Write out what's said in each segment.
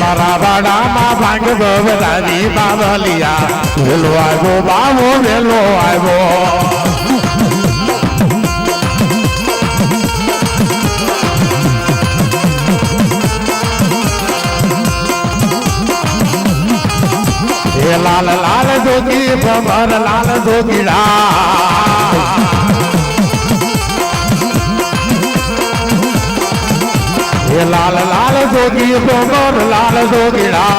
મારા વાડામાં ભાંગ ગોવરાની બાવલિયા વેલો આવ્યો બાવો વેલો આવ્યો એ લાલ લાલ જોગી ભમર લાલ જોગીડા એ લાલ લાલ જોગી ભમર લાલ જોગીડા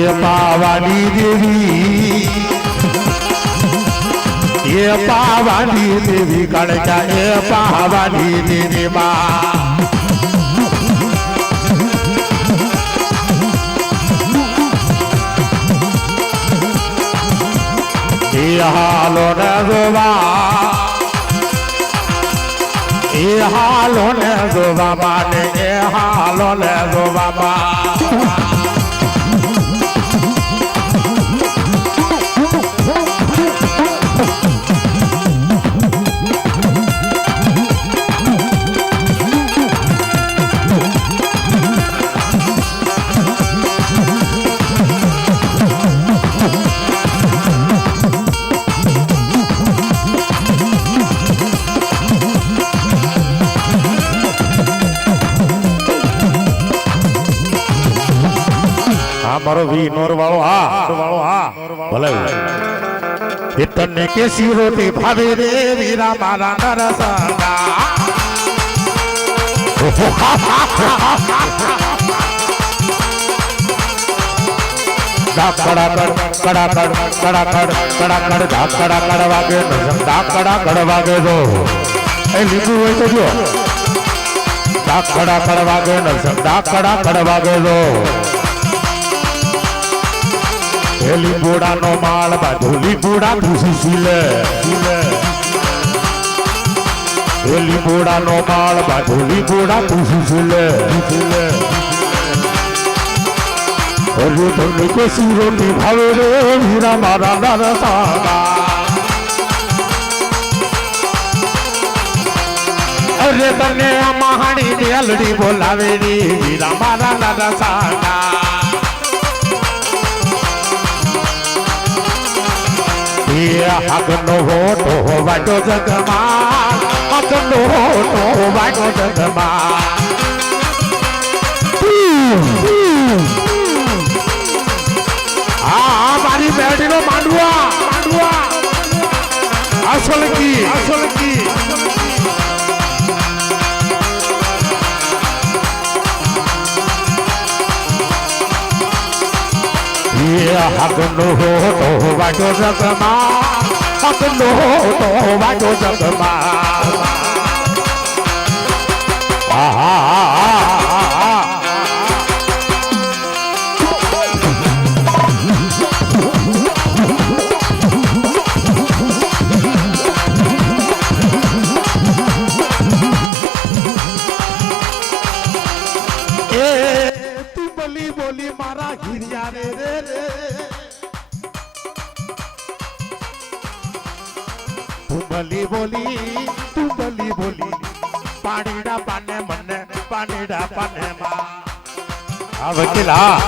એ પાવાની દેવી ये पावानी देवी कड़का ये पावानी देवी माँ ये हालो ने जोवा माने ये हालो ने जोवा माँ मारो वी नोर वालो हा भले इतने के सिरोते भावे रे वीरा मारा नरसंगा कड़ा कड़ वागे कड़ा वागे दो ए लींबू હોય તો જો કड़ा वागे न कड़ा वागे दो લીંબોડા નો માળ બાજુ લીંબોડા ભૂસી síલે લીંબોડા નો માળ બાજુ લીંબોડા ભૂસી síલે અરે તમને કે સિરોની ભાવે રે વીરા મારા નરસાંગા અરે તને આ મહાણી મેલડી બોલાવે રે વીરા મારા નરસાંગા હકનો હોટો વાટો જગમાં હકનો હોટો વાટો જગમાં આ મારી બેડીનો માંડવા અસલકી હકનો હોટો વાટો જગમાં હકનો હોટો વાટો જગમાં બોલી મારા ઘીરિયા રે તું બોલી પાણીડા પાને મને પાણીડા પાને માં આ વકીલા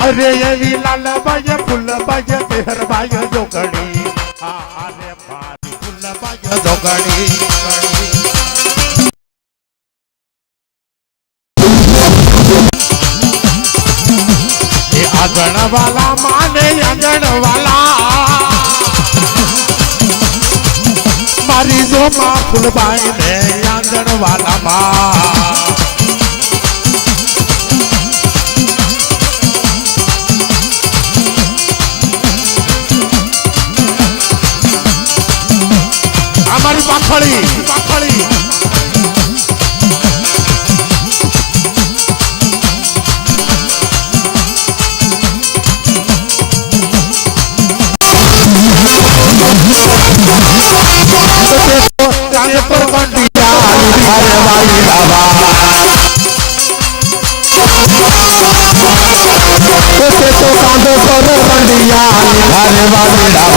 અરે એવી લાલ બાય ફૂલ બાય તેહર બાય જોગણી અરે મારી ફૂલ બાય જોગણી आंगण वाला माने आंगण वाला मारी जो माँ फुलबाई ने आंगण वाला माँ हमारी पाखड़ी મોડિયા ઘરે વાગડા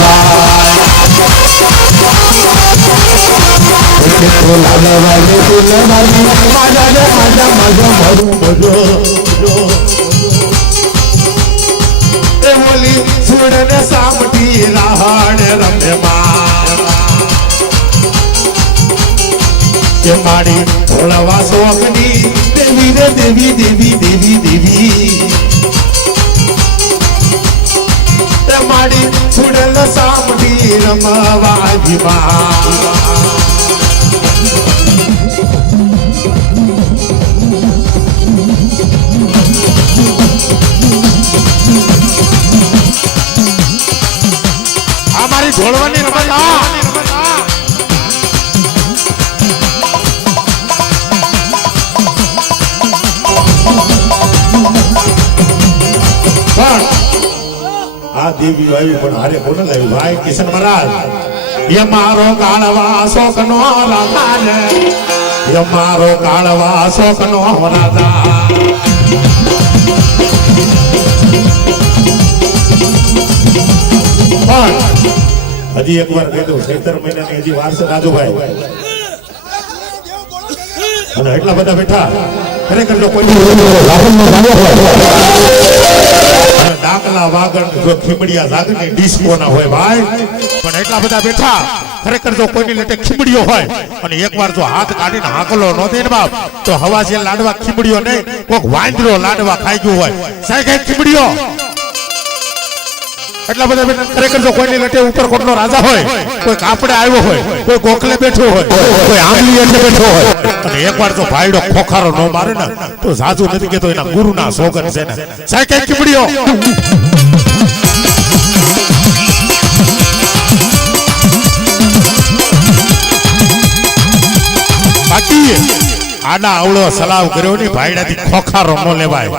ભાઈ સુડને સામટી રાહણ રમ્યમાં કે મારી થોડવા શોકની દેવી રે દેવી દેવી દેવી દેવી તે મારી સુડલ સામટી રમવાજીમાં ઢોળવાની રમત આ દેવી આવી પણ હારે કોને લાવી ભાઈ કિશન મહારાજ એ મારો કાળવા શોકનો રાધા ને એ મારો કાળવા શોકનો રાધા હજી એક વાર કહી દઉં 17 મહિનાની હજી વાર છે રાજુભાઈ અને એટલા બધા બેઠા ખરેખર જો કોઈ ડાકલા વાગણ જો ખીમડિયા જાગની ડિસ્કો ના હોય ભાઈ પણ એટલા બધા બેઠા ખરેખર જો કોઈની લેટે ખીમડીઓ હોય અને એકવાર જો હાથ કાઢીને હાકલો ન દે ને બાપ તો હવા જે લાડવા ખીમડીઓ નહીં કોક વાંદરો લાડવા ખાઈ ગયું હોય સાહેબ કઈ ખીમડીઓ એટલા બધા ખરેખર જો કોઈની લટે ઉપર કોટનો રાજા હોય કોઈ કાપડે આવ્યો હોય કોઈ ગોખલે બેઠો હોય કોઈ આંબલી એટલે બેઠો હોય અને એકવાર જો ભાઈડો ખોખારો ન મારે ને તો સાજુ નથી કેતો એના ગુરુના સોગન છે ને સાયકલ કીમડીઓ બાકી આડા આવળો સલાવ કર્યો ની ભાઈડાથી ખોખારો ન લેવાય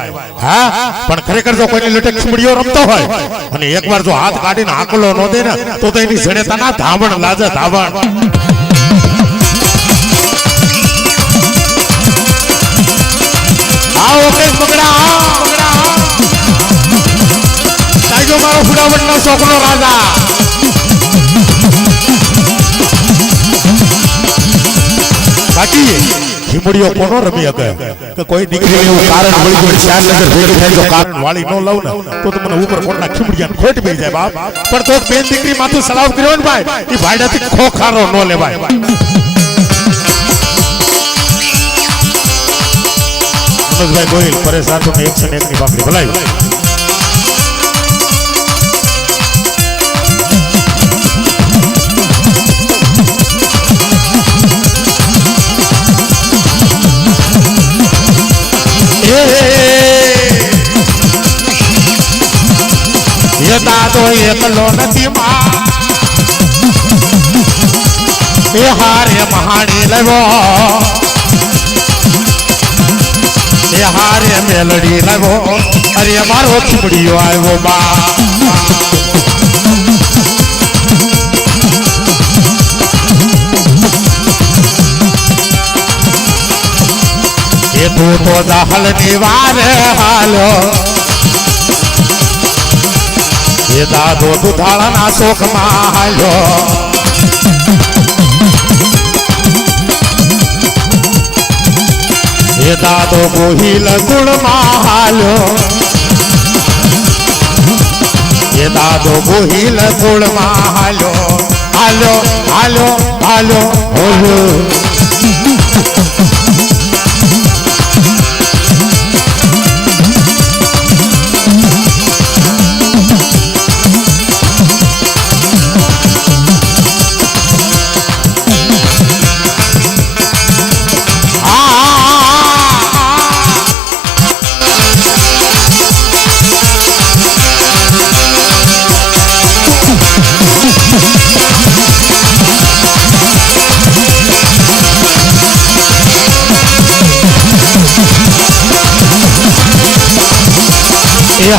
હા પણ ખરેખર જો કોઈની લટે ખીમડીઓ રમતો હોય અને એકવાર જો હાથ કાઢીને આકલો ન દે ને તો એની જણેતાના ધાવણ લાજે ધાવણ આવો કે મગડા તાજો મારો ફુડાવટનો છોકરો રાજા બાકી ખીમડીઓ કોનો રમી શકે કે કોઈ દીકરી એવું કારણ વળી ગયું ચાર નજર ભેગી થાય જો કારણ વાળી ન લઉં ને તો તમને ઉપર કોટના ખીમડિયાને ખોટ પડી જાય બાપ પણ તો બેન દીકરી માથું સલાવ કર્યો ને ભાઈ એ ભાઈડાથી ખોખારો ન લેવાય મનોજભાઈ ગોહિલ પરેશાન તો એક્શન એકની બાકડી ભલાઈ દાદો એકલો નથી માં એ હારે મહાણી લાવ્યો એ હારે મેલડી લાવ્યો અરે મારો ખીમડીયો આવ્યો બા એ તું તો દહલ ની વારે હાલો એ દાદો દુધાળાના શોખમાં હાલ્યો એ દાદો ગોહિલ ગુણમાં હાલ્યો એ દાદો ગોહિલ ગુણમાં હાલ્યો હાલ્યો હાલ્યો હાલ્યો હોલ્યો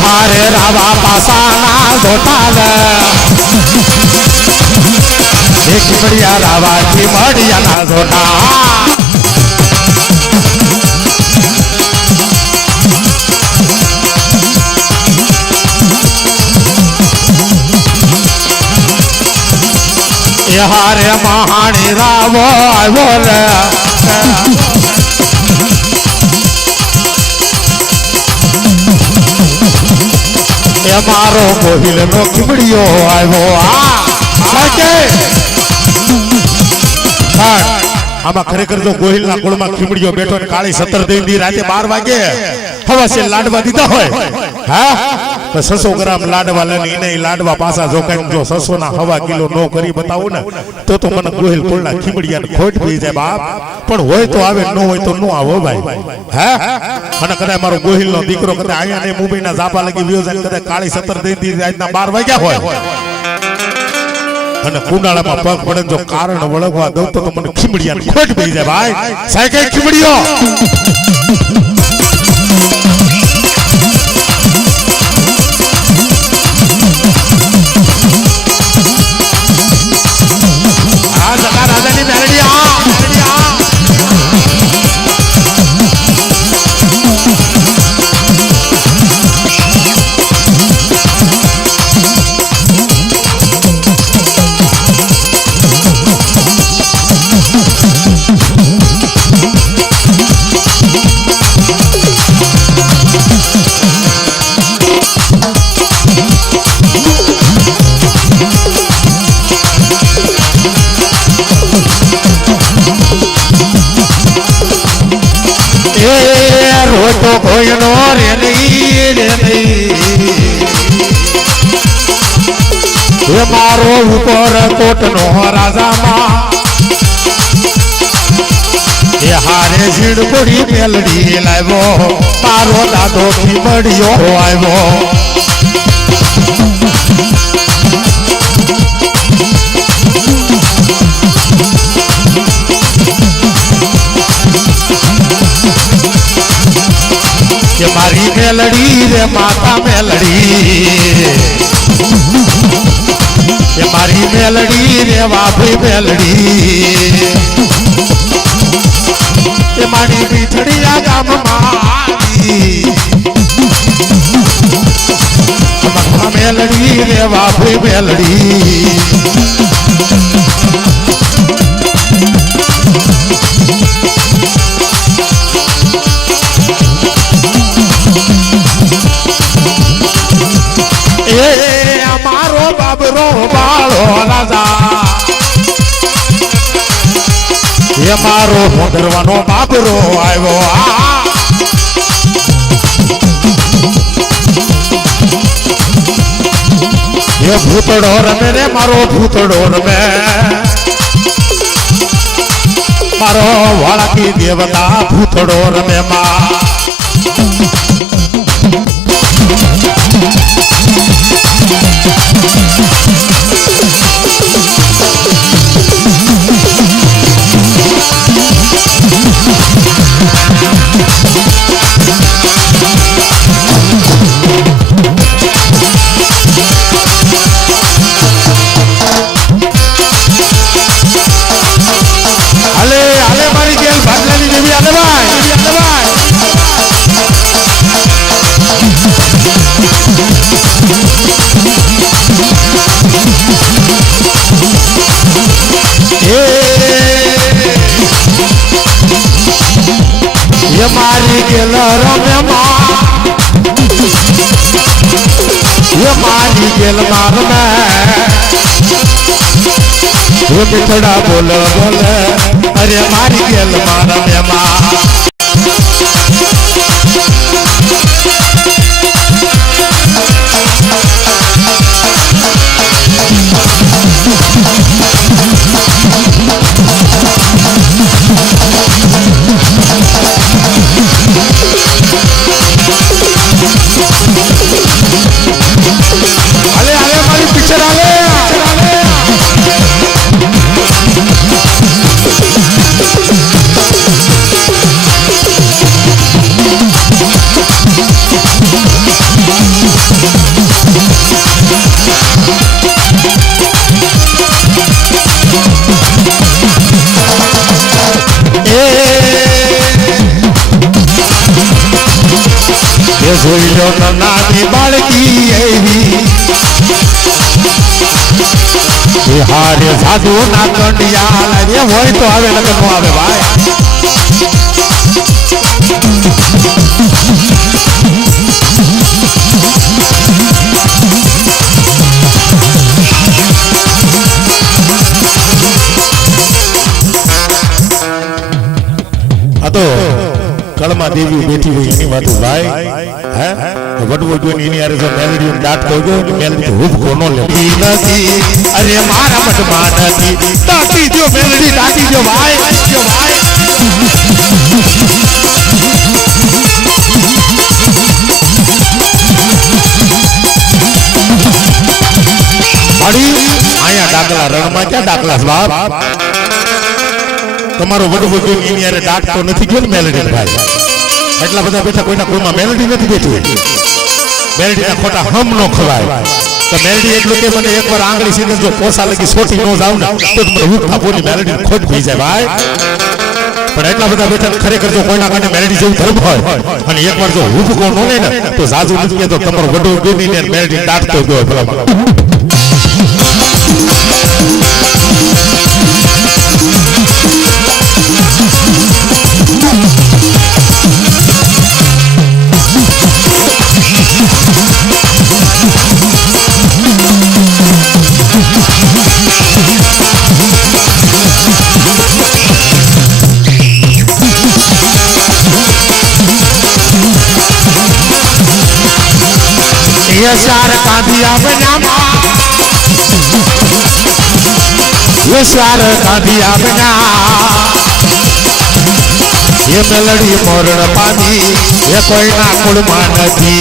હારે રાવા પાસાના ધોટાલ એક મળ્યા રાવાથી મળ્યાના ધોટા એ હારે મહાણી રાવો આવ્યો રે એ મારો ગોહિલ નો ખીમડીયો આવ્યો આમાં ખરેખર જો ગોહિલ ના કુળમાં ખીમડીયો બેઠો ને કાળી 17 દેવી રાતે 12 વાગે હવાસે લાડવા દીધા હોય હા તો 600 ગ્રામ લાડવા લઈને એને લાડવા પાછા જો કઈ જો 600 ના હવા કિલો નો કરી બતાવું ને તો મને ગોહિલ કુળના ખીમડિયાને ખોટ પડી જાય બાપ પણ હોય તો આવે ન હોય તો નો આવો ભાઈ હા અને કદાચ મારો ગોહિલ નો દીકરો કદાચ અહીંયા ને મુંબઈ ના ઝાપા લગી વ્યો જાય કદાચ કાળી 17 દેવી રાતના 12 વાગ્યા હોય અને કુંડાળામાં પગ પડે જો કારણ વળગવા દઉં તો મને ખીમડિયાને ખોટ પડી જાય ભાઈ સાયકલ ખીમડિયો આ જગા રાજાની મેલડી તો કોઈ નો રે એ મારો ઉપર કોટ નો રાજામાં એ હારે ઝીડ કોડી મેલડી લાવ્યો મારો દાદો ખીમડિયો આવ્યો કે મારી મેલડી રે માતા મેલડી કે મારી મેલડી રે વાભી મેલડી કે મારી પીઠડીયા ગામમાં મેલડી રે વાભી મેલડી મારો બાબરો બાળો રાજા એ મારો ભોંદરવાનો બાબરો આવ્યો એ ભૂતડો રમે રે મારો ભૂતડો રમે મારો વાળકી દેવતા ભૂતડો રમે માં મારી ગેલ રમે મારી ગેલ મારમે થોડા બોલ બોલ અરે મારી ગેલ મારમે જોઈ લો નાની બાળકી એવી હારે સાધુ ના કંડિયા લાગે હોય તો આવે લગન નો આવે ભાઈ તો કળમાં દેવી બેઠી હોય એની વાત ભાઈ હે વડવો જોઈને એની આરે જો મેલડી દાટ તો જો મેલડી હુબ કોનો લે નથી અરે મારા મઠમાં નથી દાટી જો મેલડી દાટી જો ભાઈ માડી આયા ડાકલા રણમાં ક્યાં ડાકલા બાપ તમારો વડવો જોઈને એની આરે દાટ તો નથી ગયો ને મેલડી ભાઈ એટલા બધા બેઠા કોઈમાં મેલડી નથી બેઠી મેલડીના ખોટા હમ નો ખવાય તો મેલડી એટલું કે મને એકવાર આંગળી સીધે જો કોસા લગી સોટી નો જાવ ને તો મને હુક થાપોની મેલડી ખોટ થઈ જાય ભાઈ પણ એટલા બધા બેઠા ખરેખર જો કોઈના કાને મેલડી જેવું ધર્મ હોય અને એકવાર જો હુક કો નો લે ને તો જાજુ નથી તો તમારો વડવો જોઈને મેલડી દાટતો ગયો ભલા ये सार कांदिया बना ये सार कांदिया बना ये मेलडी मोरण पानी ये कोई ना कुड़मा नहीं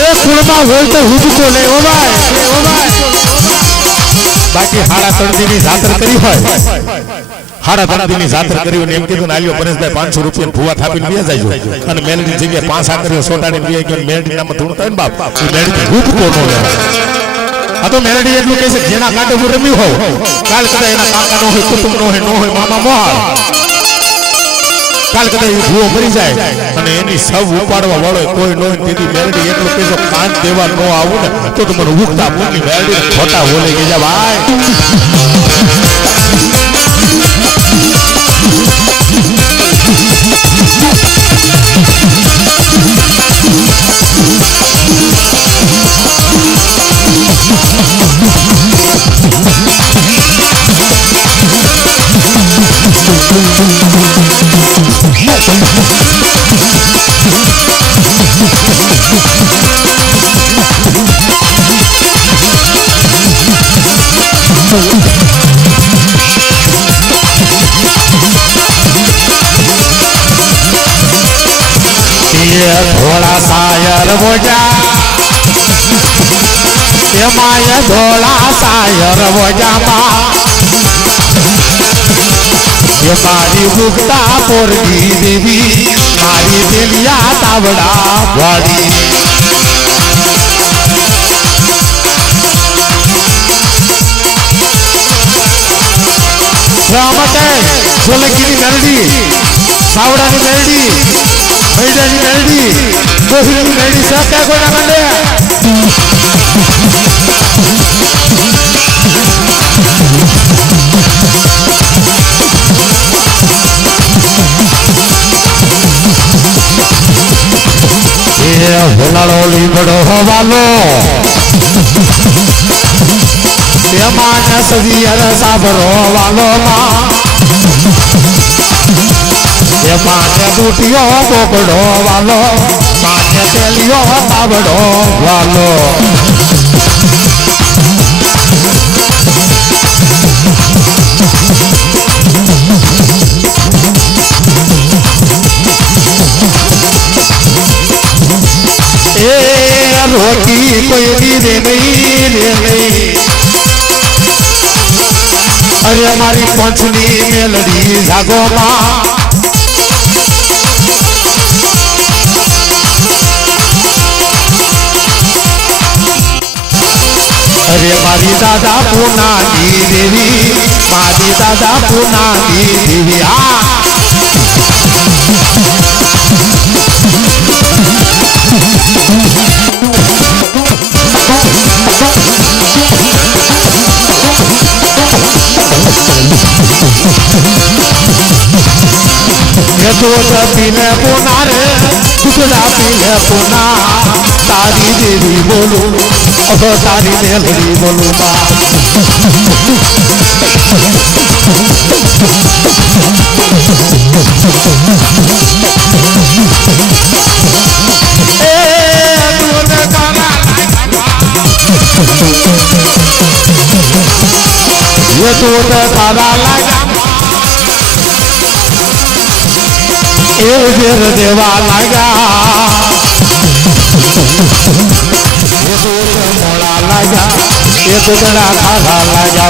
ए कुड़मा होय तो हुजको ले ओ भाई बाकी हाड़ा तड़दीनी जातर करी होय हाड़ा तड़दीनी जातर करी ने एम कीधुं आल्यो परेशभाई 500 રૂપિયા ભૂવા થાપીને બે જાયજો અને મેલડી જગ્યાએ 5 આકરીઓ સોટાડીને બે કે મેલડી નામ ધૂણતા ને બાપ એ મેલડી હુબકો નો લે આ તો મેલડી એટલું કહે છે જેના કાંટે હું રમ્યું હોઉં કાલ કદાચ એના કાકા નો હોય કુટુંબ નો હોય મામા મોહાળ કાલ કદાચ ભૂવો મરી જાય અને એની સૌ ઉપાડવા વાળો કોઈ નો તેથી મેલડી એટલું કહેજો કાન દેવા નો આવું ને તો તમારું ઉગતા પૂરની મેલડી ખોટા બોલે કે જા ભાઈ धोला सायर बोजा ये माया धोला सायर बोजा ये मारी मुक्ता पोरगी देवी मारी दिलिया तावड़ा वाड़ी रामटे सोलंकी मेलडी सावड़ा की मेलडी मैदानी मेलडी कोहली की मेलडी सब क्या कोई ना कंडे ये होलाड़ो लीबड़ो वालो ये मानस दियर साबरो वालो माँ ये मान्य बूटियों पोपड़ो वालो मान्य तेलियों तावड़ो वालो ए रोटी कोई दे नहीं अरे हमारी पंचनी मेलडी जागो माँ अरे मारी दादा पूना की देवी मारी दादा पूना की देवी दूध पीले पुना रे दूधड़ा पीले पुना तारी देवी बोलू अब तारी मेलड़ी बोलू ये दूध तारा लगा ये वीर देवा लगा ये दूध मोड़ा लगा ये दूधड़ा खारा लगा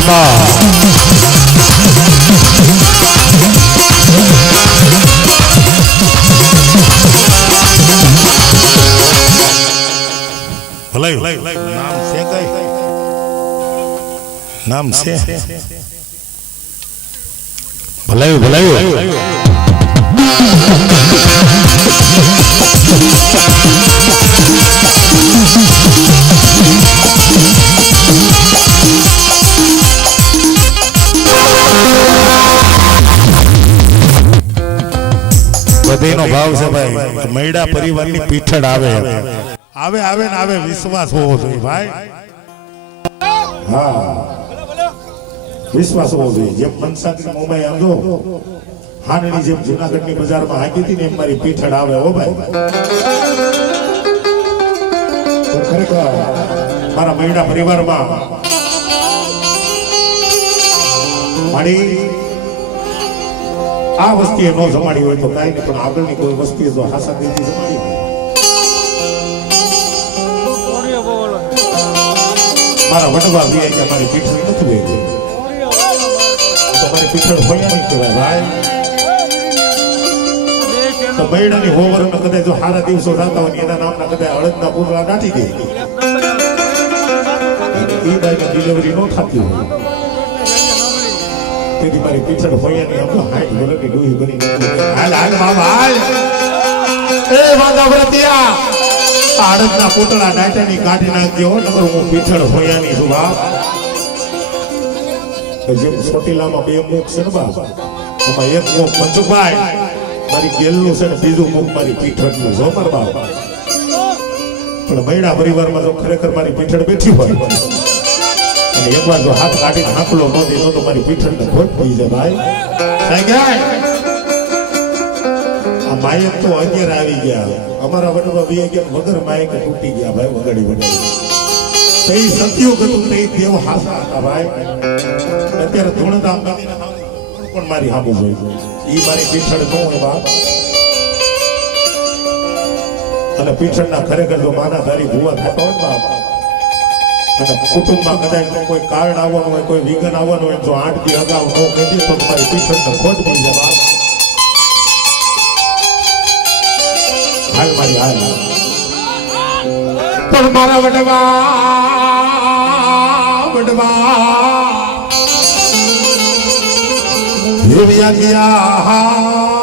नाम से भलायु भलायु બધીનો ભાવ છે ભાઈ મૈડા પરિવારની પીઠડ આવે આવે આવે ને આવે વિશ્વાસ હોવો જોઈએ ભાઈ હા વિશ્વાસ હોવો જોઈએ જેમ મનસાની મોમાઈ આમ જો હાનની જેમ જુનાગઢની બજારમાં હાકી હતી ને એમ મારી પીઠડ આવે હો ભાઈ ખરેખર મારા મૈડા પરિવારમાં મારી આ વસ્તીએ ન જમાડી હોય તો કાંઈ નહીં પણ આગળની કોઈ વસ્તીએ જો હાસા દીધી જમાડી મારા વડવા વી કે મારી પીઠળ નથી વહી ગઈ તો મારી પીઠળ ભણ્યા નહીં કહેવાય ભાઈ તો બૈડાની હોવરમાં કદાચ જો સારા દિવસો થતા હોય એના નામના કદાચ હળદના પૂરલા નાઠી દે એ બાઈની ડિલિવરી ન થતી હોય તેથી મારી પીઠળ ભણ્યાની આમ તો હાઈ વરની ડોહી બની હાલ હાલ બાબા હાલ એ વાંધા વ્રતિયા આડતના પોટલા ડાટાની કાઢી નાખજો નકર હું પીઠળ ભણ્યાની છું બાપ જેમ ચોટીલામાં બે મુખ છે ને બાપ એમાં એક મુખ પંચુભાઈ મારી ગેલનું છે ને બીજું મુખ મારી પીઠળનું જો માર બાપ પણ બૈડા પરિવારમાં જો ખરેખર મારી પીઠળ બેઠી હોય અને એકવાર જો હાથ કાઢીને હાંકલો ન દીધો તો મારી પીઠળને ખોટ પડી જાય ભાઈ થઈ ગયા આ માયક તો અત્યારે આવી ગયા અમારા વડવા બે ગયા વગર માયક તૂટી ગયા ભાઈ વગાડી વગાડી તે સત્યો કતું તે દેવ હાસા હતા ભાઈ અત્યારે ધૂણધામ પણ મારી હામું જોઈ ઈ મારી પીઠળ ન હોય બાપ અને પીઠળના ખરેખર જો માના ધારી ભૂવા થતા હોય બાપ અને કુટુંબમાં કદાચ કોઈ કાર્ડ આવવાનું હોય કોઈ વિઘન આવવાનું હોય જો 8 દી અગાઉ ન કહી તો મારી પીઠળને ખોટ પડી જાય બાપ હાલ મારી હાલ પણ મારા વડવા હેવ્યા ગયા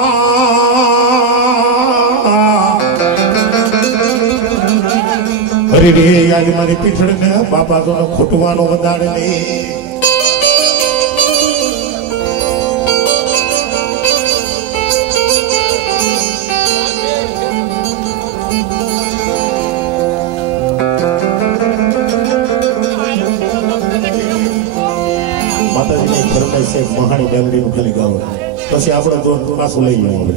હરી રે આજ મારી પીઠળને બાપા તો ખૂટવાનો વધારે નહીં મહાણી મેલડીનું ખાલી ગાવ પછી આપણે તો પાછું લઈ ગયો હવે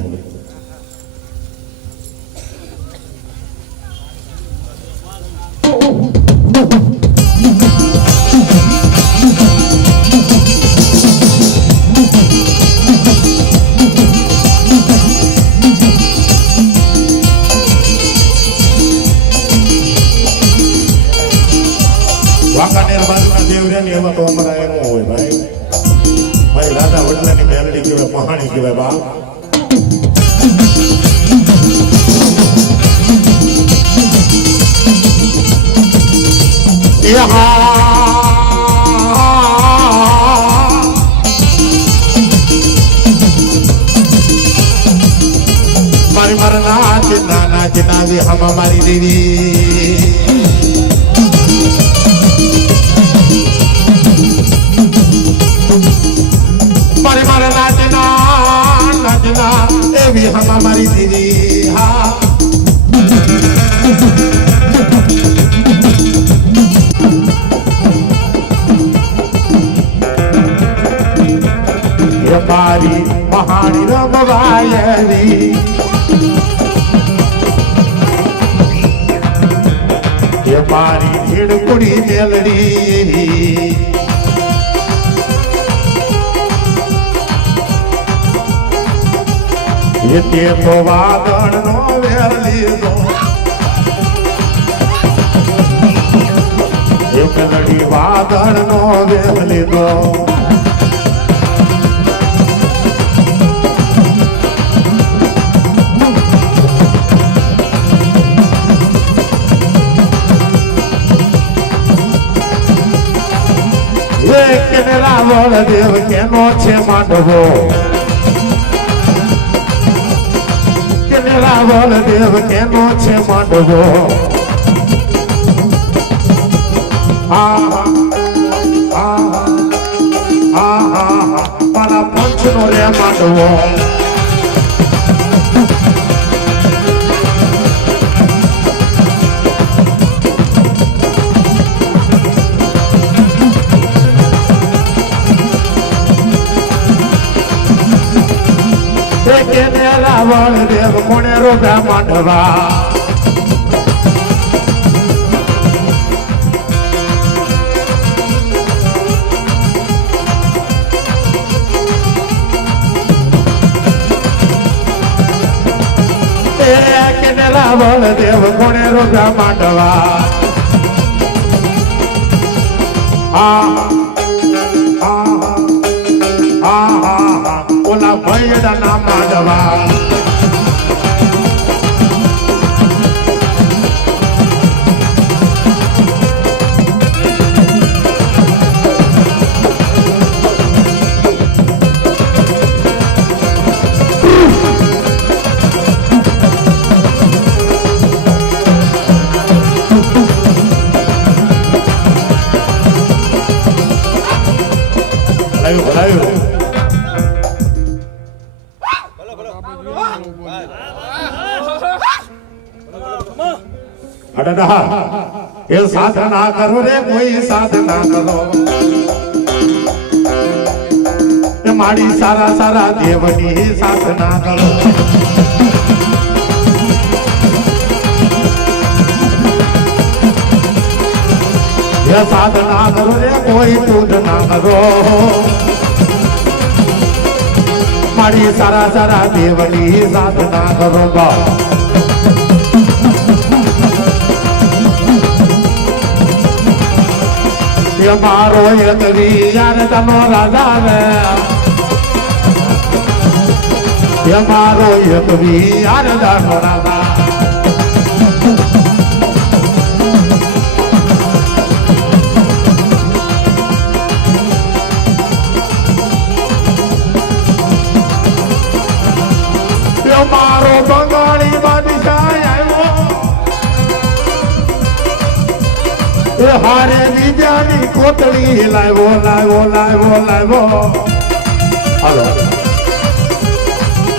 વાંકાનેર બાજુના દેવરિયાની એમાં તો અમારા એમ હોય ભાઈ ભાઈ રાધા વડલાની મેલડી કહેવાય મહાણી કહેવાય બા મારી મારા નાચ નાચ નાવી હમા મારી દેવી મારે મારે નાચના નાચના એવી પીડકુડી મેલડી તે તો વાદળ નો વેર લીધો એક લડી વાદળ નો વેર લીધો રાવણ દેવ કેનો છે માંડવો રાવણ દેવ કેનો છે માંડવો મારા પંચ નો રે માંડવો રાવણ દેવ કોને રોગા માંડવા કેને રાવણ દેવ કોને રોગા માંડવા ઓલા ભૈડા ના માંડવા એ સાધના કરો રે કોઈ સાધના કરો એ મારી સારા સારા દેવની સાધના કરો એ સાધના કરો રે કોઈ પૂજ ના કરો મારી સારા સારા દેવની સાધના કરો બા મારો એક યાર તનો રાજા રે મારો એક યાર તનો રાજા મારો બંગાળી બાદશાહ આવ્યો એ હારે બીજાની કોટડી લાવ્યો લાવ્યો લાવ્યો લાવ્યો હાલો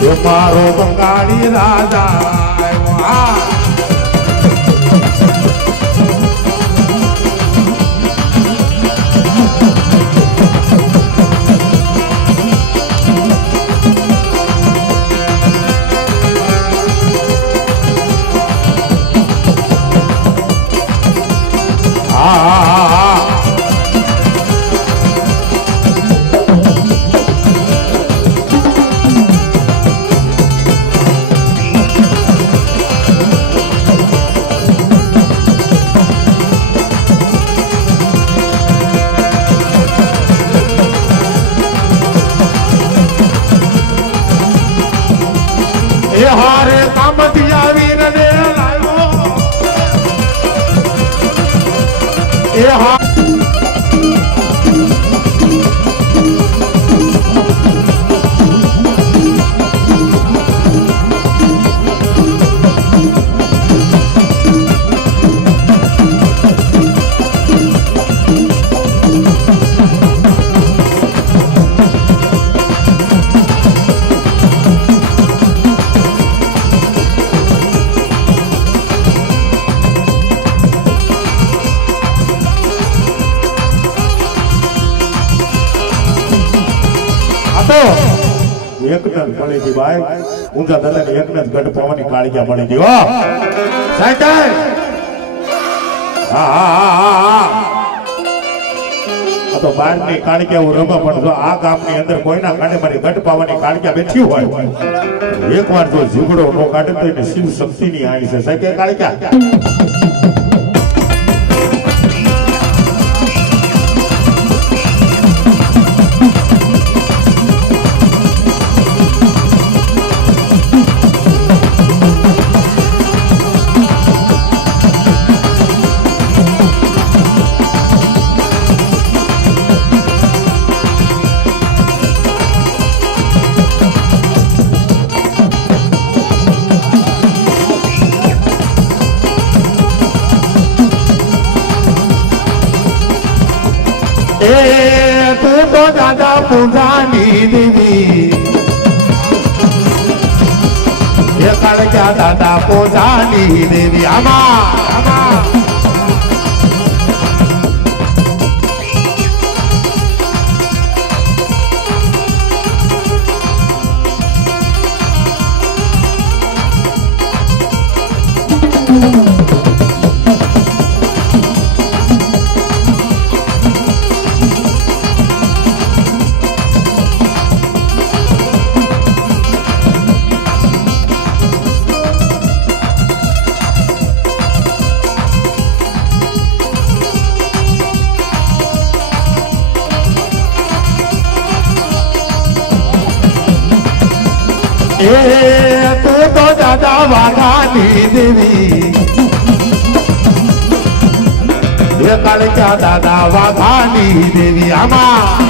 એ મારો બંગાળી રાજા આવ્યો હારે કામથી આવીને લાવ્યો એ હા એક જ મળી ગઈ ભાઈ ઊંધા દલે એક જ ગઢ પવનની કાળિયા મળી ગઈ હો સાહેબ હા હા હા આ તો બહારની કાળિયા હું રમા પણ જો આ ગામની અંદર કોઈના કાંડે મારી ગઢ પાવાની કાળિયા બેઠી હોય એકવાર જો જીવડો નો કાઢે તો એને શિવ શક્તિની આણી છે સાહેબ કે કાળિયા તું તો દાદા પૂજાની દેવી એ કાળક્યા દાદા પૂજાની દેવી આમાં તું તો દાદા વાઘાની દેવી એ કાળક્યા દાદા વાઘાની દેવી આમાં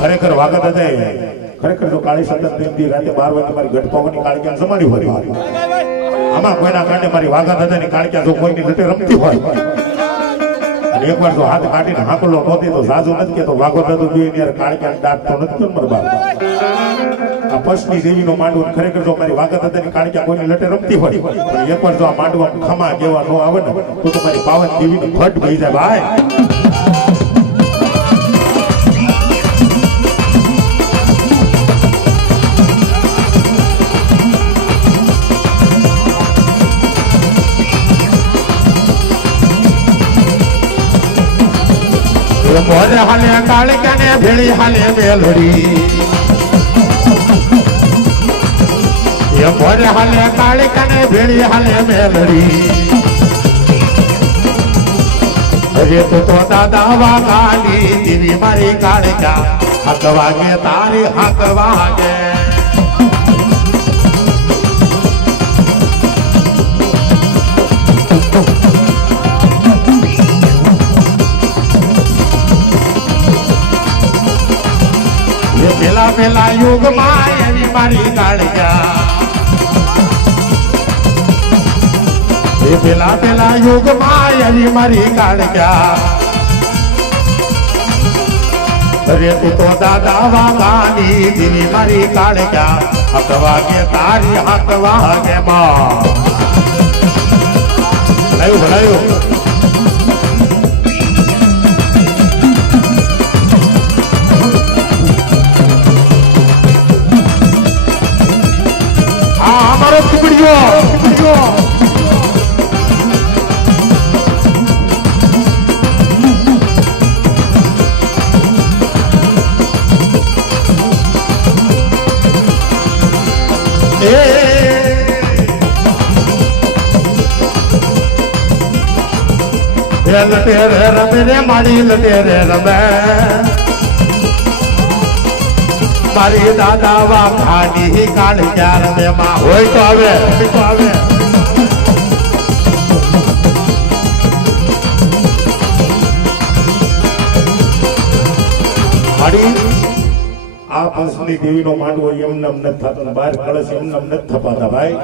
ખરેખર વાગત હતા ખરેખર જો કાળી સતત તેમની રાતે 12 વાગે મારી ગઢપાવાની કાળિયા જમાડી હોય આમાં કોઈના કાંડે મારી વાગત હતા ની કાળિયા જો કોઈની લટે રમતી હોય અને એકવાર જો હાથ કાઢીને હાકલો નહોતી તો સાજુ નથી કે તો વાગત હતો જોઈએ યાર કાળિયા દાંત તો નથી કેમ મારા બાપ આ પશ્ચિમી દેવીનો માંડવો ખરેખર જો મારી વાગત હતા ની કાળિયા કોઈની લટે રમતી હોય પણ એકવાર જો આ માંડવા ખમા કેવા નો આવે ને તો મારી પાવન દેવીની ફટ ભઈ જાય ભાઈ મોજ હાલે કાળક્યા ને ભેળી હાલે મેલડી એ મોજ હાલે કાળક્યા ને ભેળી હાલે મેલડી અરે તું તો દાદા વાઘાની દેવી મારી કાળક્યા હાથ વાગે તારી હાથ વાગે પેલા યુગમાં એવી મારી કાળિયા એ પેલા યુગમાં એવી મારી કાળિયા અરે તું તો દાદા વાઘાની દેવી મારી કાળિયા હાથ વાગે તારી હાથ વાગે માં ભલાયું અમારો ટુકડીઓ લટે રે રમે રે મારી લટે રે રમે મારી દાદા વાઘાની કાળિયા રમે માં હોય તો આવે મારી આ પંચની દેવીનો માંડવો એમને નથી થતો બહાર કળશ એમને નથી થપાતા ભાઈ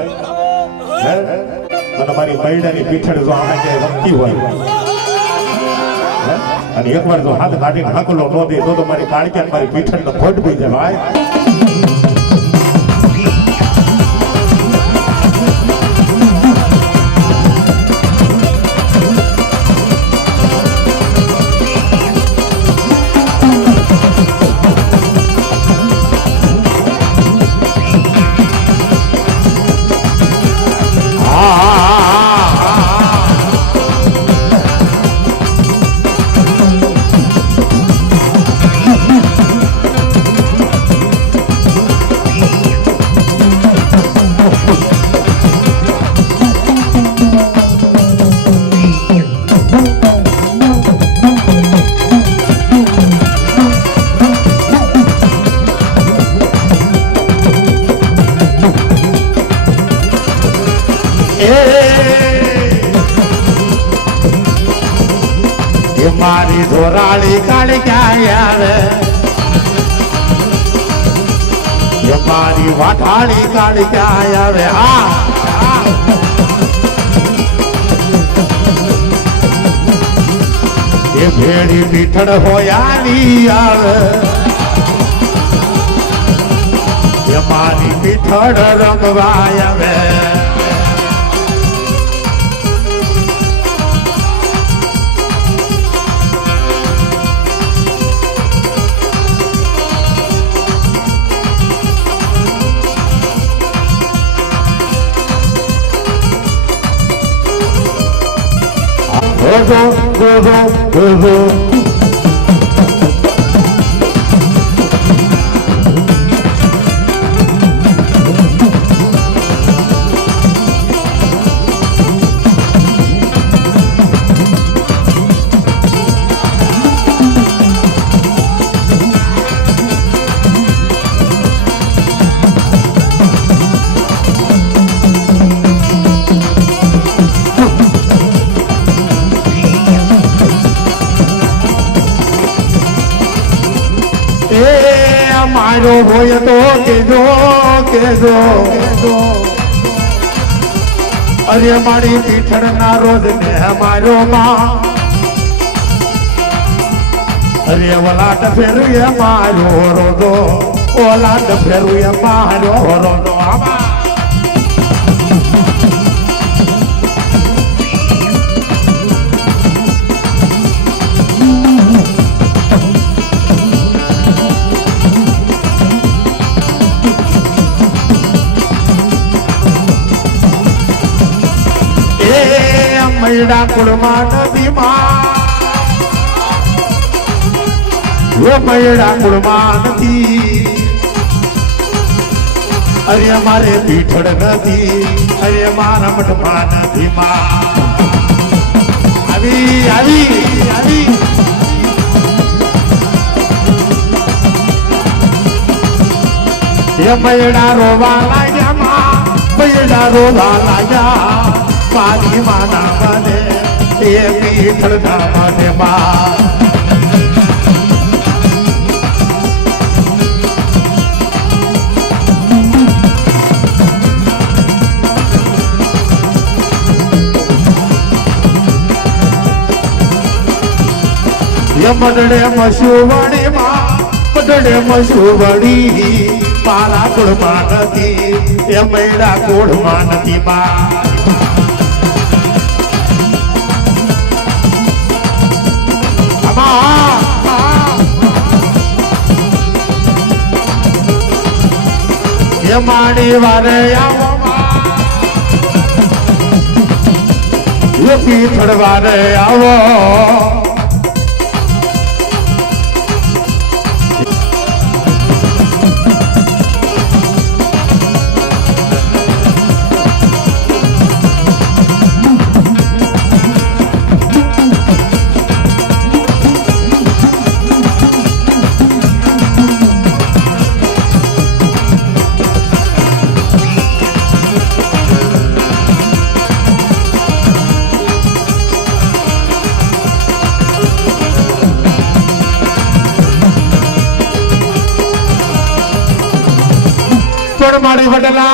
અને મારી મૈડાની પીઠળ જો આમાં ક્યાંય રમતી હોય અને એકવાર જો હાથ કાઢીને હાકલો ન દે તો મારી કાળિયા મારી પીઠળ ખોટ પડી જાય ભાઈ એ મારી ધોરાળી કાળી ક્યાં આવે એ મારી વાઠાળી કાળી ક્યાં આવે હા એ ભેડી મીઠડ હોયાની આવે એ મારી મીઠડ રમવા આવે go. મારો હોય તો કેજો અરે મારી પીઠળ ના રોજ ને મારો માં અરે ઓલાટ ફેરવે મારો રોજો ઓલાટ ફેરવે મારો રોજો આમાં મૈડા કુળમાં નદીમાં મૈડા કુળમાં નથી અરે મારે પીઠળ નથી અરે મારા મઠમાં નથી આવી આવી આવી એ મૈડા રોવા લાગ્યા મૈડા રોવા લાગ્યા મારી માના મને એ પીઠળ ના મને માં એ મડડે મસુવડી માં મડડે મસુવડી મારા કુળમાં નથી એ મૈડા કુળમાં નથી માં એ માડી વારે આવો એ પીઠળ વારે આવો પણ મારી વડલા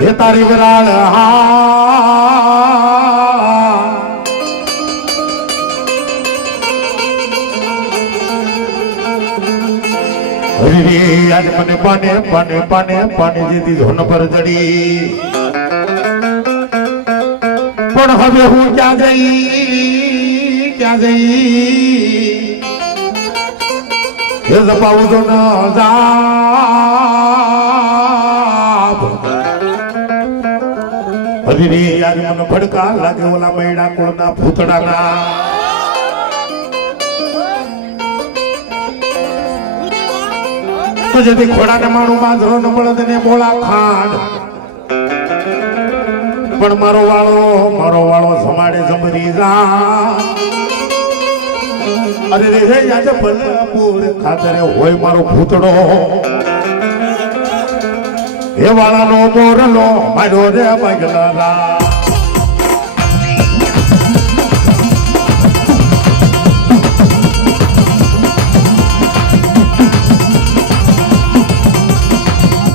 એ તારી વરાળ હરી આજ મને પાને પાને પાને પાને જેથી ધોન પર ચડી પણ હવે હું ક્યાં જઈ એ જપાવું તો ન જાપ હરી યાર મને ભડકા લાગે ઓલા મૈડા કોળના ભૂતડાના તો જેથી ખોડાને માણું બાંધરો ન મળે તેને મોળા ખાંડ પણ મારો વાળો સમાડે જમરી જા અરે રે રે આજે ભલપુર ખાતરે હોય મારો ભૂતડો હે વાળાનો મોરલો માર્યો રે પગલા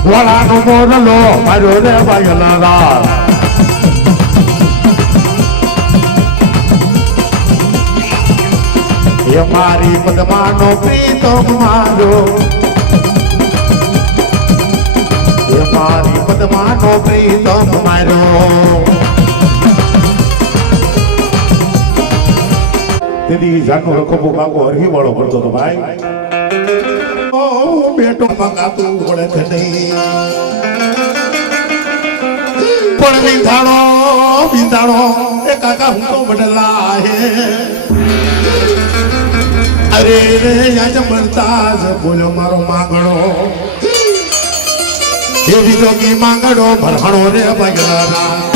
વાળાનો મોરલો માર્યો રે પગલા એ મારી પદ્માનો પ્રીતમ મારો એ મારી પદ્માનો પ્રીતમ મારો તેથી જાનો રખબો કાકો હરહી વાળો પડતો તો ભાઈ ઓ બેટો પકાતું પડે છે નહીં પણ વિંધાણો એ કાકા હું તો બદલા હે અરે રે યાજ મળતા જ બોલ્યો મારો માંગણો એવી જોગી માંગણો ભરહણો રે પગલા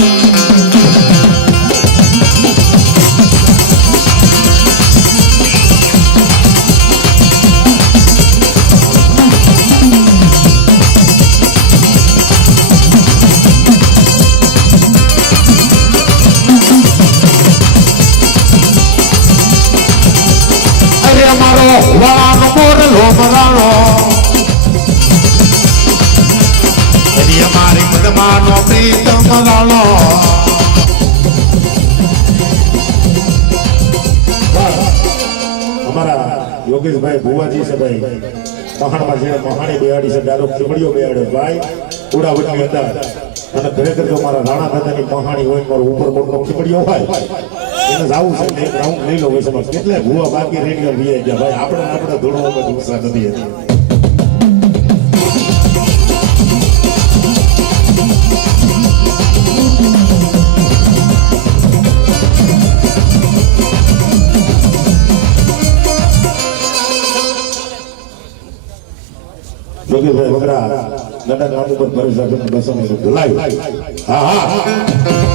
વાળાનો મોરલો મરાણો એની અમારી પદ્માનો પ્રીતમ મરાણો અમારા યોગેશભાઈ ભુવાજી છે ભાઈ મહાણમાં જે મહાણી બેહાડી છે દારૂ ખીમડીઓ બેહાડે ભાઈ ઉડાવટની અંદર અને ખરેખર જો મારા રાણા દાદાની મહાણી હોય મારો ઉપર મોટો ખીમડીઓ હોય એને જાવું છે ને એક રાઉન્ડ લઈ લો હોય સમજ કેટલે ભૂવા બાકી રેડિયો વીઆઈ ગયા ભાઈ આપણે ધોળવામાં ઉત્સાહ નથી જોગીભાઈ વગરા દાદા નામ ઉપર ભરોસા કરીને બસો ને બોલાવ્યું હા હા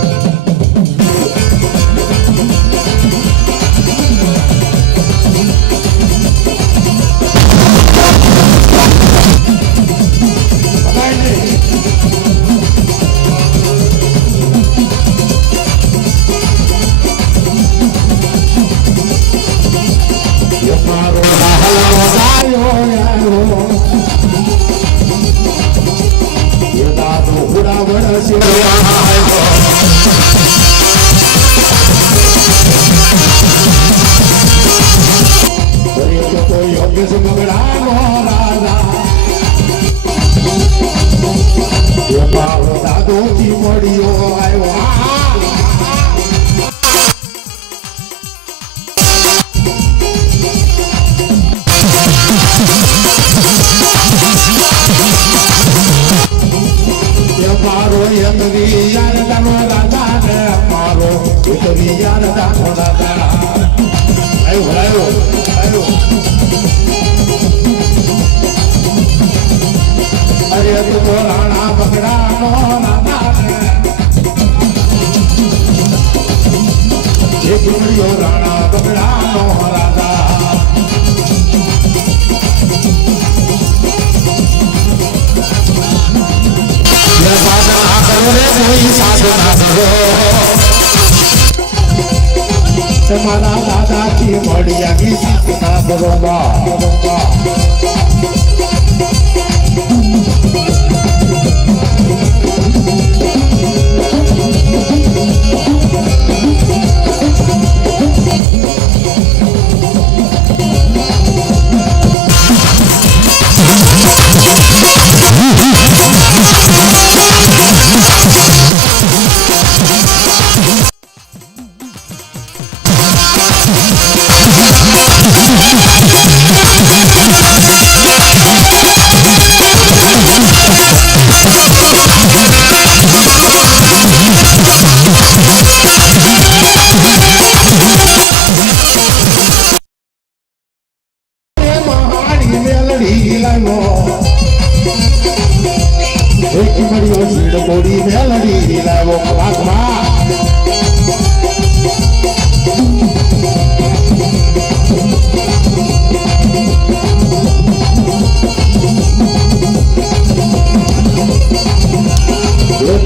તમારા દાદાજી મળ્યા ગીત ના બરોબર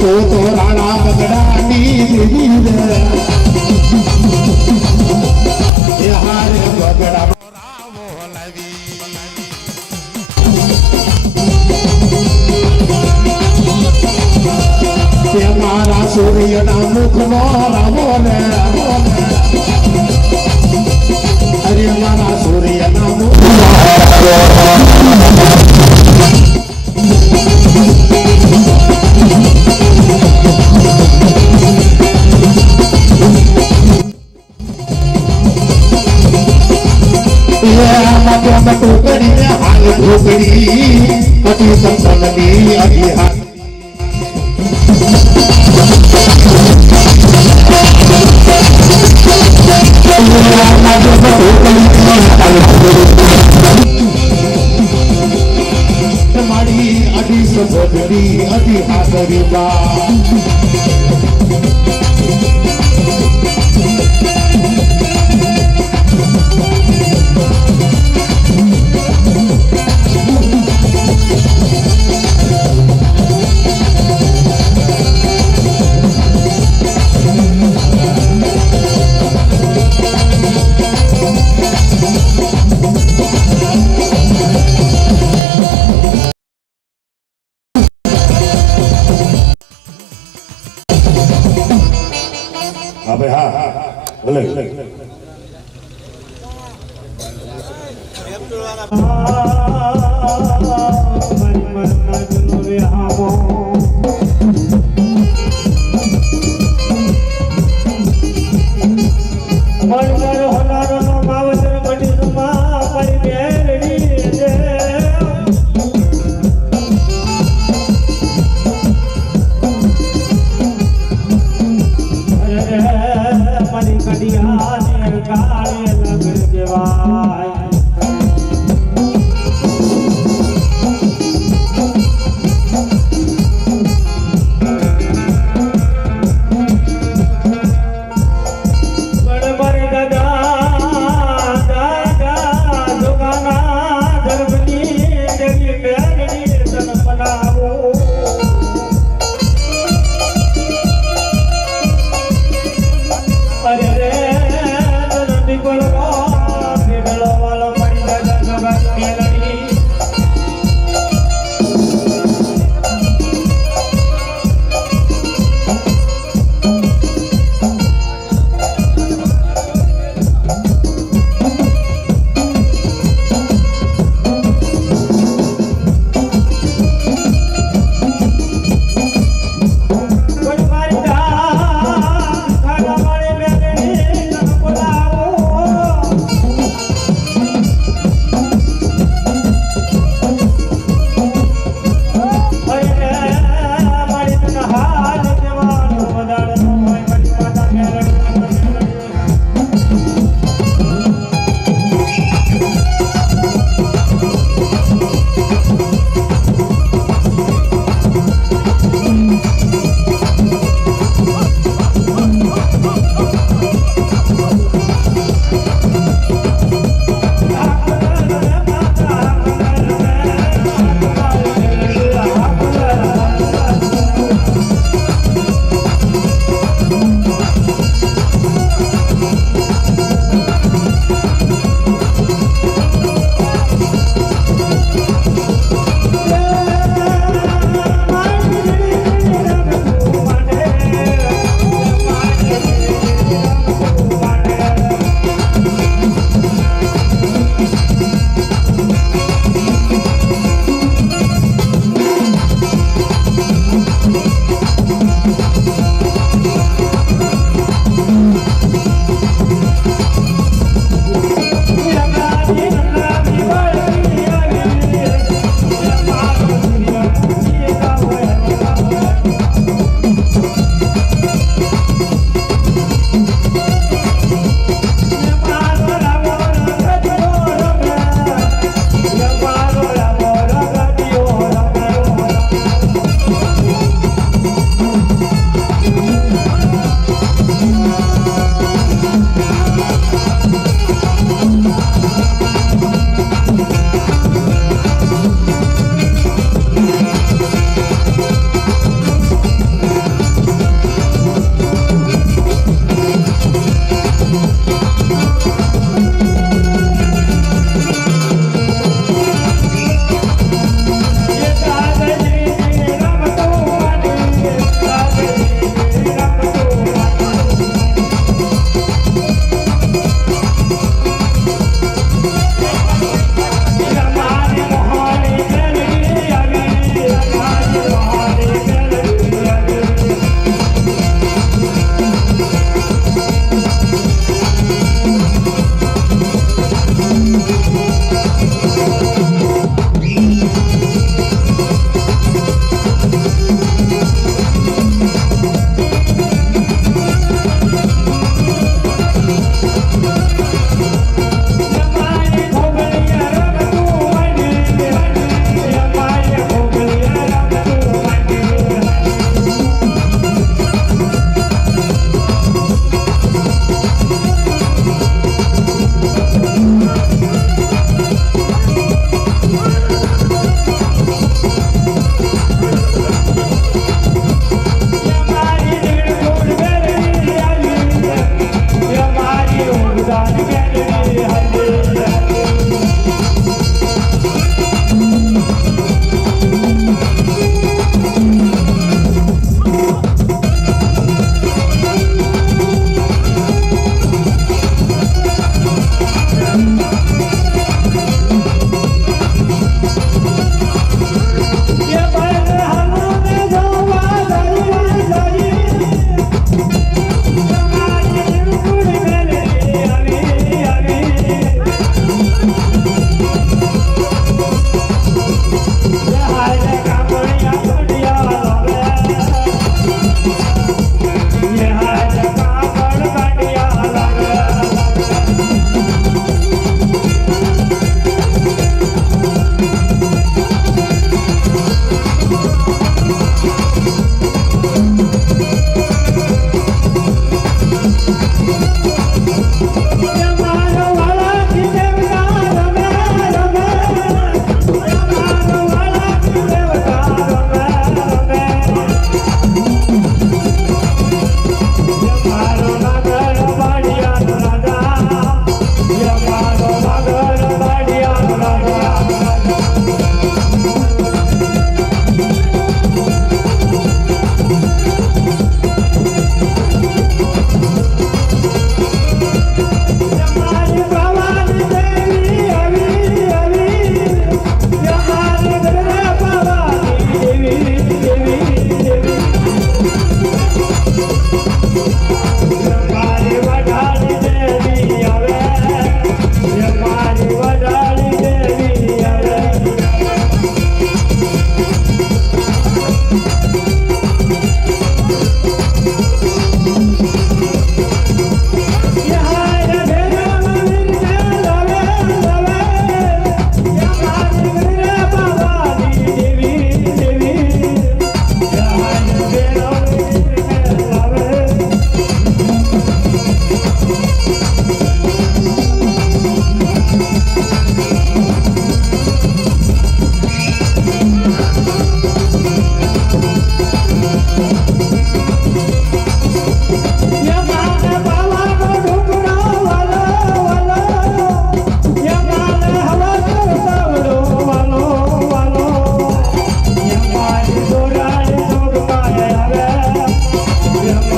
તો રાણા બગડાની દીદી રે એ હારે બગડા રાવો લાવી તે મારા સૂર્યના મુખનો રામો રે અરે મારા સૂર્યના મુખનો ટોકડી હાલ ઢોકડી પતિ સંસદની અભિહાર મારી અઢી સગોદરી અઢી હાજરી બા અબે હા ભલે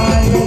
ભાઈ